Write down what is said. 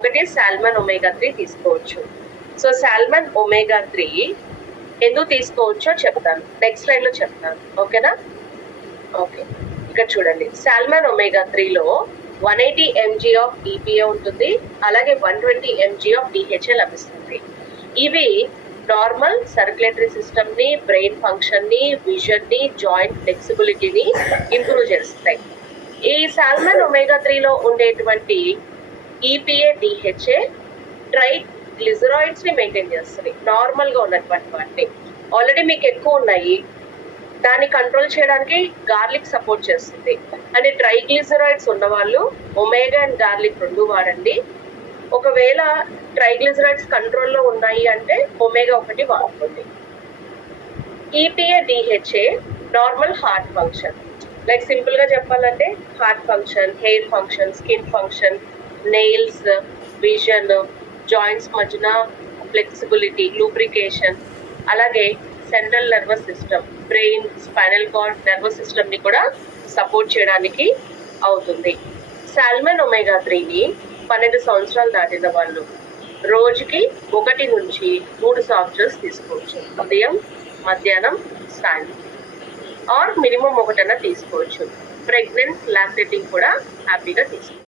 ఒకటి salmon omega 3 తీసుకోవచ్చు. So salmon omega 3 ఎందుకు తీసుకోవచ్చో చెప్తాను, నెక్స్ట్ స్లైడ్ లో చెప్తాను. ఓకేనా? ఓకే, ఇక్కడ చూడండి. సాల్మన్ ఒమేగా 3లో 180 mg ఆఫ్ EPA ఉంటుంది, అలాగే 120 mg ఆఫ్ DHA లభిస్తుంది. ఇవి నార్మల్ సర్క్యులేటరీ సిస్టమ్ ని, బ్రెయిన్ ఫంక్షన్ ని, విజన్ ని, జాయింట్ ఫ్లెక్సిబిలిటీని ఇంప్రూవ్ చేస్తాయి. ఈ సాల్మన్ ఒమేగా 3లో ఉండేటువంటి EPA, DHA ట్రైగ్లిజరాయిడ్స్ ని మెయింటైన్ చేస్తుంది, నార్మల్ గా ఉన్నటువంటి వాటిని. ఆల్రెడీ మీకు ఎక్కువ ఉన్నాయి, దాన్ని కంట్రోల్ చేయడానికి గార్లిక్ సపోర్ట్ చేస్తుంది. అంటే ట్రైగ్లిజరాయిడ్స్ ఉన్న వాళ్ళు ఒమేగా అండ్ గార్లిక్ 2 వాడండి. ఒకవేళ ట్రైగ్లిజరాయిడ్స్ కంట్రోల్లో ఉన్నాయి అంటే ఒమేగా 1 వాడుకోండి. EPA, DHA normal heart function, like simple గా చెప్పాలంటే heart function, hair function, skin function, nails, vision, joints మధ్యన ఫ్లెక్సిబిలిటీ, లూబ్రికేషన్, అలాగే central nervous system, brain, spinal cord, nervous system ని కూడా సపోర్ట్ చేయడానికి అవుతుంది. సాల్మన్ ఒమేగా 3ని 12 సంవత్సరాలు దాటిన వాళ్ళు రోజుకి 1 నుంచి 3 సాఫ్ట్వేర్స్ తీసుకోవచ్చు. ఉదయం, మధ్యాహ్నం, సాయంత్రం, ఆర్ మినిమం 1 తీసుకోవచ్చు. ప్రెగ్నెంట్, లాక్టేటింగ్ కూడా హ్యాపీగా తీసుకోవచ్చు.